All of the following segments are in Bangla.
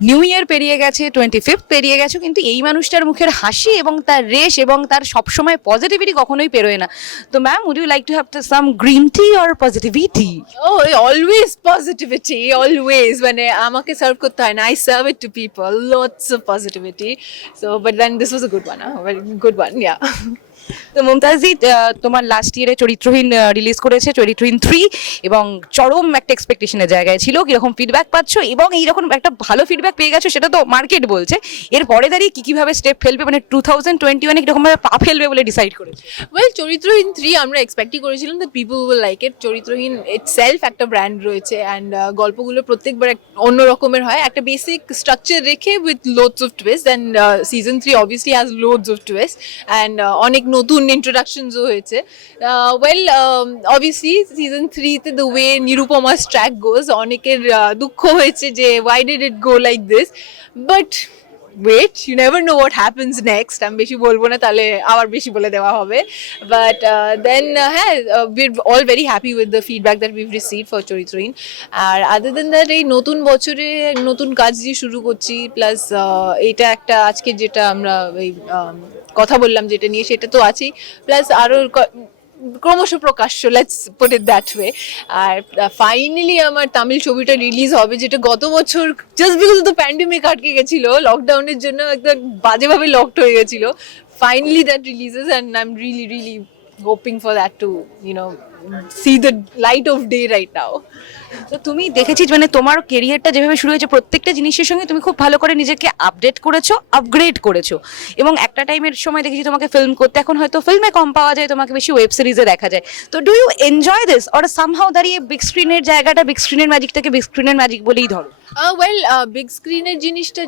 নিউ ইয়ার পেরিয়ে গেছে, 25th পেরিয়ে গেছে, কিন্তু এই মানুষটার মুখের হাসি এবং তার রেশ এবং তার সবসময় পজিটিভিটি কখনোই পেরোয় না। তো ma'am, would you like to have some green tea or positivity? Oh, always positivity, always. মানে আমাকে সার্ভ করতে হয় না, I serve it to people, lots of positivity. So, but then this was a good one, a very good one, yeah. তো মুমতাজি, তোমার লাস্ট ইয়ারে চরিত্রহীন রিলিজ করেছে, চরিত্রহীন 3, এবং চরম একটা এক্সপেকটেশনের জায়গায় ছিল। কিরকম ফিডব্যাক পাচ্ছ, এবং এইরকম একটা ভালো ফিডব্যাক পেয়ে গেছো সেটা তো মার্কেট বলছে, এর পরে দাঁড়িয়ে কিভাবে স্টেপ ফেলবে, মানে 2021 কিরকম ভাবে পা ফেলবে বলে ডিসাইড করেছে? Well, চরিত্রহীন 3 আমরা এক্সপেক্টই করেছিলাম that people will like it. Charitraheen itself একটা ব্র্যান্ড রয়েছে, অ্যান্ড গল্পগুলো প্রত্যেকবার অন্য রকমের হয়, একটা বেসিক স্ট্রাকচার রেখে with loads of twists, and season 3 obviously has loads of twists, and অনেক নতুন ইন্ট্রোডাকশনসও হয়েছে। Obviously season 3 তে the way নিরুপমা's track goes, অনেকের দুঃখ হয়েছে যে why did it go like this, but wait, you never know what happens next. আমি বেশি বলবো না, তাহলে আবার বেশি বলে দেওয়া হবে। But then হ্যাঁ, we're all very happy with the feedback that we've received for Charitraheen. R other than that, এই নতুন বছরে নতুন কাজ দিয়ে শুরু করছি, প্লাস এটা একটা আজকে যেটা আমরা এই কথা বললাম যেটা নিয়ে, সেটা তো আছেই, প্লাস আরও ক্রমশ প্রকাশ্য, let's put it that way. আর ফাইনালি আমার তামিল ছবিটা রিলিজ হবে, যেটা গত বছর just because of the pandemic আটকে গেছিল, লকডাউনের জন্য একদম বাজেভাবে লকড হয়ে গেছিল। Finally that releases, and I am really really hoping for that to see the light of day right now. তো তুমি দেখেছি মানে তোমার কেরিয়ারটা যেভাবে শুরু হয়েছে, প্রত্যেকটা জিনিসের সঙ্গে তুমি খুব ভালো করে নিজেকে আপডেট করেছো, আপগ্রেড করেছো, এবং একটা টাইমের সময় দেখেছি তোমাকে ফিল্ম করতে, এখন হয়তো ফিল্মে কম পাওয়া যায়, তোমাকে বেশি ওয়েব সিরিজে দেখা যায়। তো do you enjoy this, or somehow দাঁড়িয়ে বিগ স্ক্রিনের জায়গাটা, বিগ স্ক্রিনের ম্যাজিকটাকে বিগ স্ক্রিনের ম্যাজিক বলেই ধরো? বিগ স্ক্রিনের জিনিসটা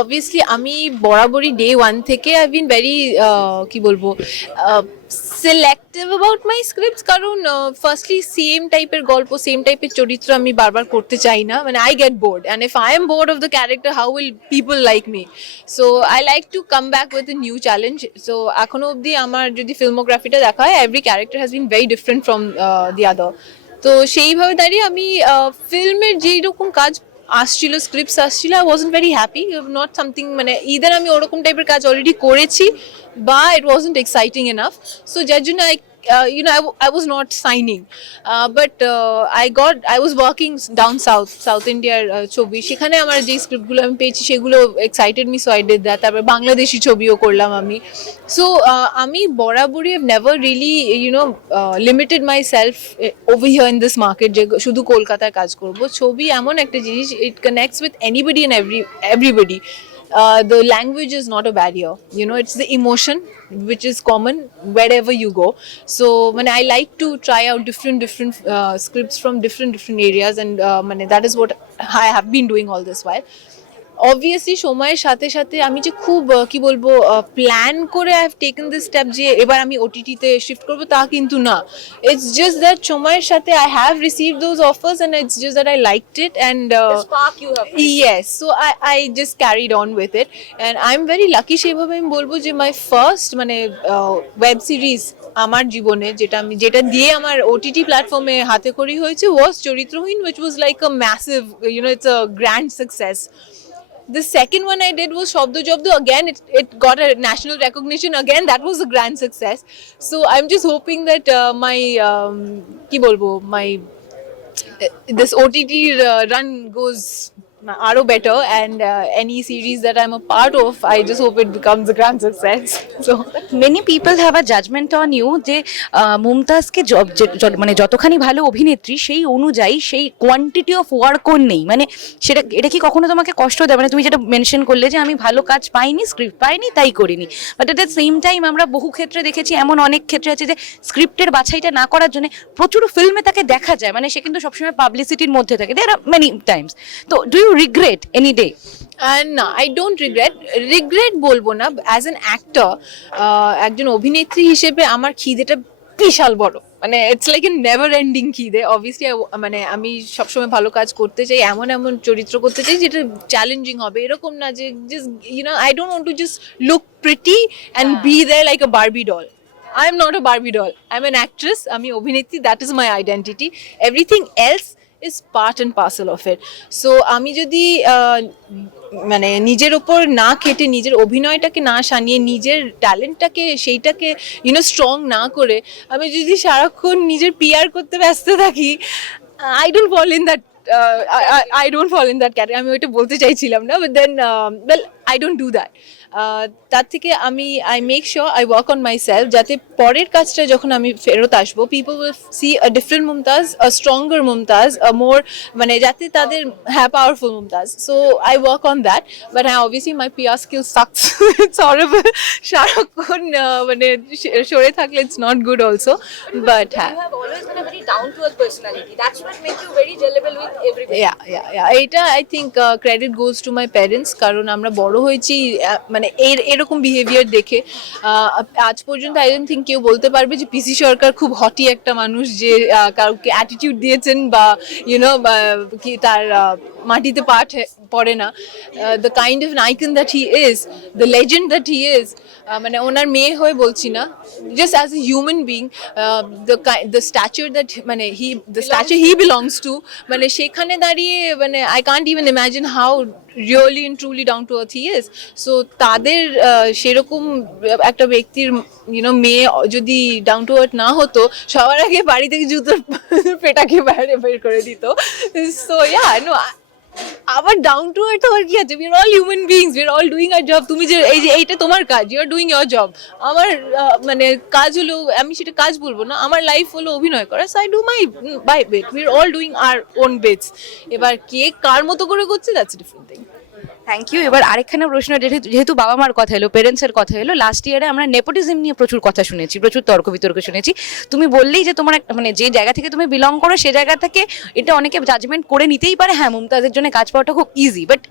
অবভিয়াসলি আমি বরাবরই ডে ওয়ান থেকে আই বিন ভেরি কি বলবো সিলেক্টিভ অ্যাবাউট মাই স্ক্রিপ্টস, কারণ ফার্স্টলি সেম টাইপের গল্প, সেম টাইপের চরিত্র আমি বারবার করতে চাই না, মানে I get bored, and if I am bored of the character how will people like me? So I like to come back with a new challenge. সো এখনো অবধি আমার যদি ফিল্মোগ্রাফিটা দেখা হয়, every character has been very different from the other. তো সেইভাবে দাঁড়িয়ে আমি ফিল্মের যেই রকম কাজ আসছিল, স্ক্রিপ্টস আসছিল, I wasn't very happy, not something, মানে ইদার আমি ওরকম টাইপের কাজ অলরেডি করেছি বা ইট ওয়াজন্ট এক্সাইটিং এনাফ, সো যার জন্য I was not signing, but I was working down South India ছবি, সেখানে আমার যে স্ক্রিপ্টগুলো আমি পেয়েছি সেগুলো excited me, so I did that. তারপর বাংলাদেশি ছবিও করলাম আমি। সো আমি বরাবরই never really limited myself over here in this market যে শুধু কলকাতায় কাজ করব। ছবি এমন একটা জিনিস, it connects with anybody and everybody. The language is not a barrier, it's the emotion which is common wherever you go. So when I like to try out different scripts from different areas, and that is what I have been doing all this while. Obviously সময়ের সাথে সাথে আমি যে খুব কি বলবো প্ল্যান করে I have taken this step যে এবার আমি ওটিটিতে শিফট করবো, তা কিন্তু না। ইটস জাস্ট দ্যাট সময়ের সাথে I have received those offers, and it's just that I liked it, and yes, so I just carried on with it, and I am very lucky. সেইভাবে আমি বলবো যে মাই ফার্স্ট ওয়েব সিরিজ আমার জীবনে যেটা দিয়ে আমার ওটিটি প্ল্যাটফর্মে হাতে খড়ি হয়েছে ওয়াজ চরিত্রহীন, which was like a massive, it's a grand success. The second one I did was Shabdo Jabdo. Again, it got a national recognition. Again, that was a grand success. So I'm just hoping that ki bolbo, this OTT run goes aro better, and any series that I'm a part of, I just hope it becomes a grand success. So many people have a judgement on you যে মুমতাজকে মানে যতখানি ভালো অভিনেত্রী সেই অনুযায়ী সেই কোয়ান্টিটি অফ ওয়ার্কও নেই, মানে এটা কি কখনো তোমাকে কষ্ট দেয়? মানে তুমি যেটা মেনশন করলে যে আমি ভালো কাজ পাইনি, স্ক্রিপ্ট পাইনি, তাই করিনি, but at the same time আমরা বহু ক্ষেত্রে দেখেছি, এমন অনেক ক্ষেত্রে আছে যে স্ক্রিপ্টের বাছাইটা না করার জন্য প্রচুর ফিল্মে তাকে দেখা যায়, মানে সে কিন্তু সবসময় পাবলিসিটির মধ্যে থাকে, দেয়ার আর মেনি টাইমস। তো do you regret any day? না, আই ডোন্ট রিগ্রেট বলবো না। অ্যাজ অ্যান অ্যাক্টর, একজন অভিনেত্রী হিসেবে আমার খিদেটা বিশাল বড়, মানে it's like a never ending খিদে। অবভিয়াসলি মানে আমি সবসময় ভালো কাজ করতে চাই, এমন চরিত্র করতে চাই যেটা চ্যালেঞ্জিং হবে, এরকম না যে just I don't want to just look pretty and be there like a Barbie doll. I am not a Barbie doll. I'm an actress. আমি অভিনেত্রী. That is my identity. Everything else is part and parcel of it. So আমি যদি মানে নিজের ওপর না খেটে নিজের অভিনয়টাকে না সানিয়ে নিজের ট্যালেন্টটাকে সেইটাকে স্ট্রং না করে আমি যদি সারাক্ষণ নিজের পিআর করতে ব্যস্ত থাকি, I don't fall in that I don't fall in that category. আমি ওইটা বলতে চাইছিলাম না, but then well I don't do that. তার থেকে আমি I make sure I work on myself, যাতে পরের কাজটা যখন আমি ফেরত আসবো people will see a different Mumtaz, a stronger Mumtaz, a more মানে যাতে তাদের হ্যাঁ powerful Mumtaz. So I work on that, but হ্যাঁ obviously my PR skill sucks, it's horrible. সারাক্ষণ মানে সরে থাকলে it's not good also, but হ্যাঁ You have always been a very down to earth personality. That's what makes you very gellable with everybody. এইটা I think credit goes to my parents, কারণ আমরা বড় হয়েছি মানে এরকম বিহেভিয়ার দেখে। আজ পর্যন্ত আই ডোন্ট থিঙ্ক কেউ বলতে পারবে যে পিসি সরকার খুব হটি একটা মানুষ যে কাউকে অ্যাটিটিউড দিয়েছেন বা কি তার মাটিতে পা পড়ে না। The kind of icon that he is, the legend that he is, মানে ওনার মেয়ে হয়ে বলছি না, just as a human being, the stature that মানে the stature he belongs to, মানে সেখানে দাঁড়িয়ে মানে I can't even imagine how really and truly down to earth he is. So তাদের সেরকম একটা ব্যক্তির মেয়ে যদি ডাউন টু আর্থ না হতো, সবার আগে বাড়ি থেকে জুতোর পেটাকে বাইরে বের করে দিত। সো নো, আবার ডাউন টু আর্থ আবার কি আছে, we are all human beings, we are all doing our job. তুমি যে এই যে এইটা তোমার কাজ, you are doing your job. আমার মানে কাজ হলো, আমি সেটা কাজ বলবো না, আমার লাইফ হলো অভিনয় করা। So I do my by bit, we are all doing our own bits. এবার কে কার মতো করে করছে, that's a different thing. Thank you. এবার আরেকখানা প্রশ্ন, যেহেতু বাবা মার কথা এলো, প্যারেন্টসের কথা এলো, লাস্ট ইয়ারে আমরা নেপোটিজম নিয়ে প্রচুর কথা শুনেছি, প্রচুর তর্ক বিতর্ক শুনেছি। তুমি বললেই যে তোমার মানে যে জায়গা থেকে তুমি বিলং করো সে জায়গা থেকে এটা অনেকে জাজমেন্ট করে নিতেই পারে, হ্যাঁ মুমতাজের জন্য কাজ পাওয়াটা খুব ইজি, বাট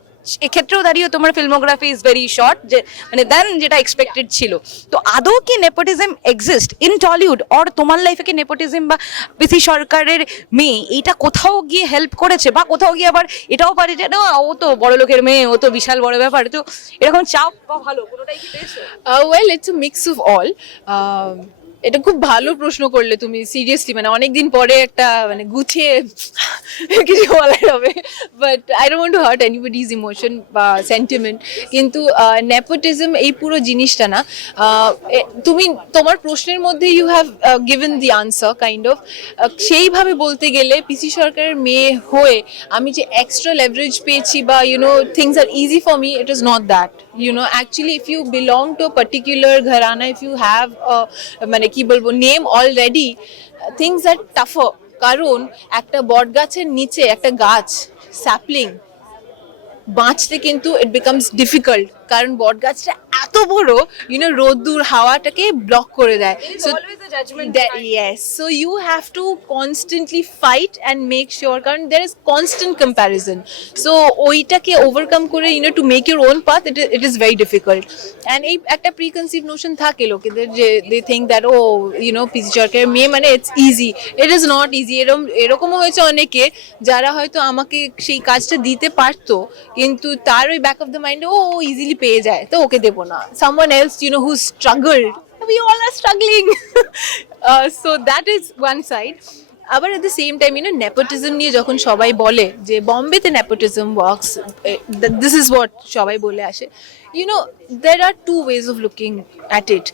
এক্ষেত্রেও দাঁড়িয়ে তোমার ফিল্মোগ্রাফি ইজ ভেরি শর্ট, যে মানে দেন যেটা এক্সপেক্টেড ছিল। তো আদৌ কি nepotism exist in Tollywood, or তোমার লাইফে কি নেপোটিজম বা পিসি সরকারের মেয়ে এইটা কোথাও গিয়ে হেল্প করেছে, বা কোথাও গিয়ে আবার এটাও পারে যে না ও তো বড় লোকের মেয়ে, ও তো বিশাল বড় ব্যাপার, তো এরকম চাপ বা ভালো কোনোটাই কি পেয়েছো? Well it's a mix of all. এটা খুব ভালো প্রশ্ন করলে তুমি, সিরিয়াসলি মানে অনেকদিন পরে একটা মানে গুছিয়ে কিছু বলার হবে, but I don't want to hurt anybody's emotion বা সেন্টিমেন্ট। কিন্তু নেপোটিজম এই পুরো জিনিসটা না, তুমি তোমার প্রশ্নের মধ্যে you have given the answer kind of. সেইভাবে বলতে গেলে পিসি সরকারের মেয়ে হয়ে আমি যে এক্সট্রা লেভারেজ পেয়েছি বা things are easy for me, it is not that. Actually if you belong to a particular gharana, if you have মানে কি বলবো নেম অলরেডি, থিংস আর টাফার। কারণ একটা বট গাছের নিচে একটা গাছ স্যাপলিং বাঁচতে কিন্তু ইট বিকামস ডিফিকাল্ট, কারণ বট গাছটা এত বড় রোদ্দুর হাওয়াটাকে ব্লক করে দেয়। So yes, so you have to constantly fight and make sure, কারণ there is constant comparison, so ওইটাকে ওভারকাম করে to make your own path, it is very difficult. and এই একটা preconceived notion থাকে লোকেদের যে they think that পিসি সরকারের মেয়ে মানে it's easy, it is not easy. এরকমও হয়েছে অনেকে যারা হয়তো আমাকে সেই কাজটা দিতে পারতো, কিন্তু তার ওই ব্যাক অফ দ্য মাইন্ডে ও ইজিলি পেয়ে যায় তো ওকে দেবো না। someone else who struggled, we all are struggling. So that is one side. আবার at the same time nepotism নিয়ে যখন সবাই বলে যে বম্বেতে nepotism works, this is what সবাই বলে আসে, there are two ways of looking at it.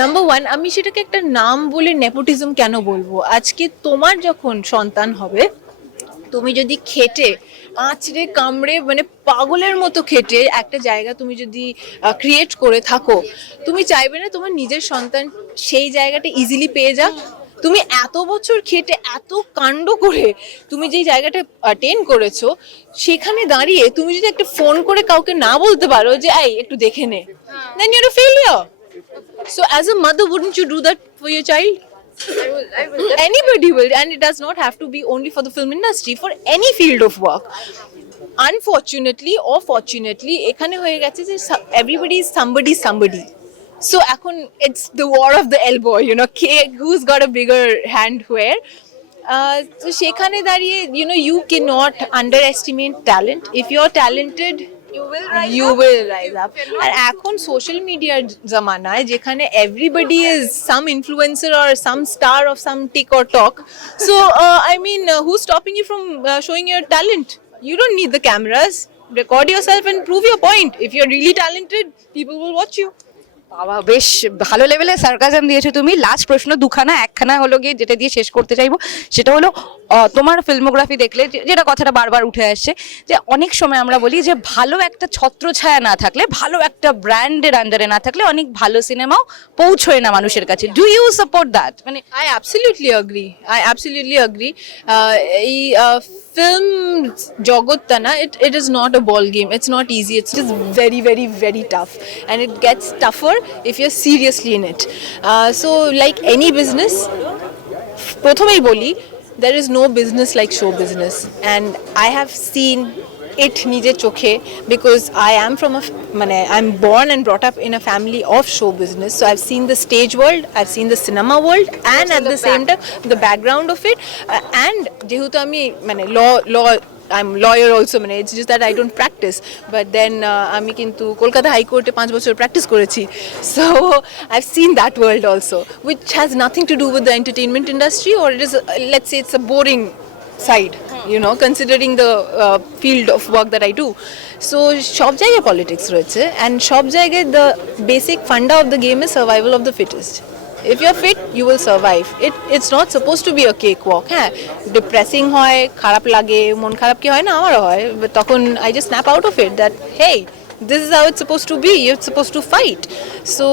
Number one, আমি সেটাকে একটা নাম বলে nepotism কেন বলবো? আজকে তোমার যখন সন্তান হবে, তুমি যদি খেটে আঁচড়ে কামড়ে মানে পাগলের মতো খেটে একটা জায়গা তুমি যদি ক্রিয়েট করে থাকো, তুমি চাইবে না তোমার নিজের সন্তান সেই জায়গাটা ইজিলি পেয়ে যাক? তুমি এত বছর খেটে এত কাণ্ড করে তুমি যেই জায়গাটা অ্যাটেন্ড করেছো, সেখানে দাঁড়িয়ে তুমি যদি একটা ফোন করে কাউকে না বলতে পারো যে এই একটু দেখে নে, then you're a failure. So as a mother, wouldn't you do that for your child? I will. Anybody will, and it does not have to be only for the film industry, for any field of work. Unfortunately or fortunately, এখানে হয়ে গেছে যে everybody is somebody. So এখন it's the war of the elbow, who's got a bigger hand where. So সেখানে দাঁড়িয়ে you cannot underestimate talent. If you're talented, you will rise up. আর এখন সোশ্যাল মিডিয়ার জামানায় যেখানে everybody is some influencer or some star of some tick or talk, so I mean who's stopping you from showing your talent? You don't need the cameras. Record yourself and prove your point. If you're really talented, people will watch you. বাবা বেশ ভালো লেভেলের সার্কাজম দিয়েছো তুমি। লাস্ট প্রশ্ন দুখানা, একখানা হলো গিয়ে যেটা দিয়ে শেষ করতে চাইবো, সেটা হলো তোমার ফিল্মোগ্রাফি দেখলে যেটা কথাটা বারবার উঠে আসছে, যে অনেক সময় আমরা বলি যে ভালো একটা ছত্রছায়া না থাকলে, ভালো একটা ব্র্যান্ডের আন্ডারে না থাকলে অনেক ভালো সিনেমাও পৌঁছয় না মানুষের কাছে। Do you support that? মানে I absolutely agree. I absolutely agree. এই film জগৎটা না, it is not a ball game. It's not easy. It's just very, very, very tough, and it gets tougher if you're seriously in it. So like any business, প্রথমেই বলি, there is no business like show business, and I have seen it নিজের চোখে, because I am from a I'm born and brought up in a family of show business, so I've seen the stage world, I've seen the cinema world, and at the same time the background of it, and যেহেতু আমি law I'm lawyer also, it's just that I don't practice, but then আমি কিন্তু কলকাতা হাইকোর্টে 5 বছর প্র্যাকটিস করেছি, so I've seen that world also, which has nothing to do with the entertainment industry, or it is let's say it's a boring side, considering the field of work that I do. So সব জায়গায় politics রয়েছে, and সব জায়গায় the basic funda of the game is survival of the fittest. If you're fit, you will survive. It's not supposed to be a cakewalk. হ্যাঁ, depressing হয়, খারাপ লাগে, মন খারাপ কি হয় না, আমারও হয়, but তখন I just snap out of it that hey, this is how it's supposed to be. You're supposed to fight. So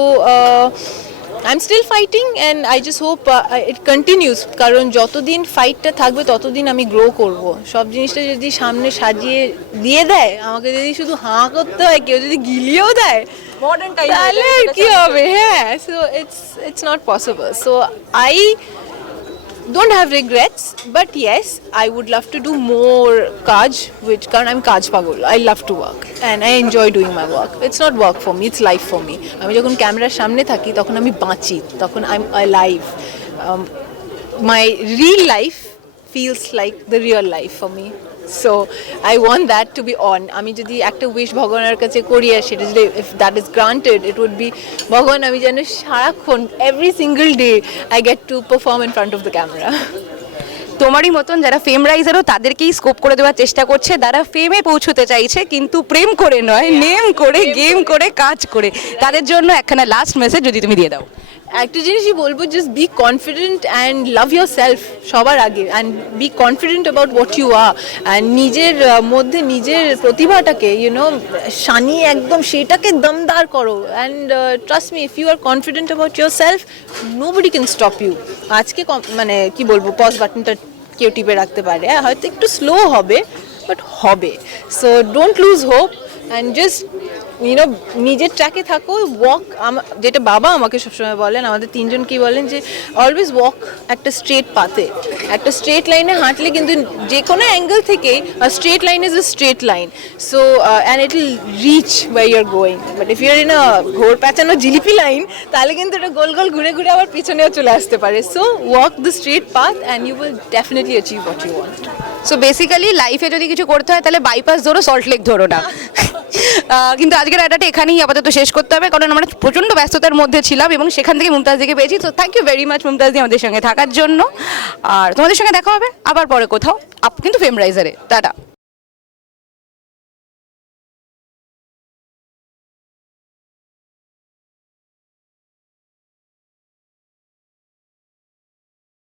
I'm still fighting, and I just hope it continues, কারণ যতদিন ফাইটটা থাকবে ততদিন আমি গ্রো করব। সব জিনিসটা যদি সামনে সাজিয়ে দিয়ে দেয়, আমাকে যদি শুধু হাঁ করতে হয়, কেউ যদি গিলিয়েও দেয়, তাহলে আর কি হবে? হ্যাঁ, so it's not possible. So I don't have regrets, but yes, I would love to do more kaj, কারণ I'm কাজ পাগল. I love to work and I enjoy doing my work. It's not work for me, it's life for me. আমি যখন ক্যামেরার সামনে থাকি তখন আমি বাঁচি, তখন I'm alive. My real life feels like the real life for me. So I want that to be on. আমি যদি একটা উইশ ভগবানের কাছে করি, আর সেটা যদি if that is granted, it would be ভগবান আমি যেন সারাক্ষণ every single day I get to perform in front of the camera. তোমারই মতন যারা ফেম রাইজারও, তাদেরকেই স্কোপ করে দেওয়ার চেষ্টা করছে, যারা ফেমে পৌঁছতে চাইছে কিন্তু প্রেম করে নয়, নেম করে, গেম করে, কাজ করে, তাদের জন্য একখানা লাস্ট মেসেজ যদি তুমি দিয়ে দাও। একটা জিনিসই বলবো, just be confident and love your self সবার আগে, and be confident about what you are, and নিজের মধ্যে নিজের প্রতিভাটাকে শানিয়ে একদম সেটাকে দমদার করো, and trust me, if you are confident about your self, nobody can stop you. আজকে কি বলবো, পজ বাটনটা কেউ টিপে রাখতে পারে, হয়তো একটু স্লো হবে, বাট হবে। So don't lose hope, and just নিজের ট্র্যাকে থাকো, ওয়াক, যেটা বাবা আমাকে সবসময় বলেন, আমাদের তিনজনকেই বলেন যে অলওয়েজ ওয়াক একটা স্ট্রেট পাথে, একটা স্ট্রেট লাইনে হাঁটলে কিন্তু যে কোনো অ্যাঙ্গেল থেকে straight line is a straight line, so and it will reach where you are going, but if you are in a ঘোর প্যাঁচানো জিলিপি লাইন, তাহলে কিন্তু এটা গোল গোল ঘুরে ঘুরে আবার পিছনেও চলে আসতে পারে। So walk the straight path and you will definitely achieve what you want. So basically লাইফে যদি কিছু করতে হয় তাহলে বাইপাস ধরো, সল্ট লেক ধরো না। কিন্তু আজকের আড্ডাটা এখানেই আপাতত শেষ করতে হবে, কারণ আমরা প্রচণ্ড ব্যস্ততার মধ্যে ছিলাম এবং সেখান থেকে মুমতাজদিকে পেয়েছি। তো থ্যাংক ইউ ভেরি মাচ মুমতাজদি আমাদের সঙ্গে থাকার জন্য, আর তোমাদের সঙ্গে দেখা হবে আবার পরে কোথাও, কিন্তু ফেম রাইজারে। টাটা।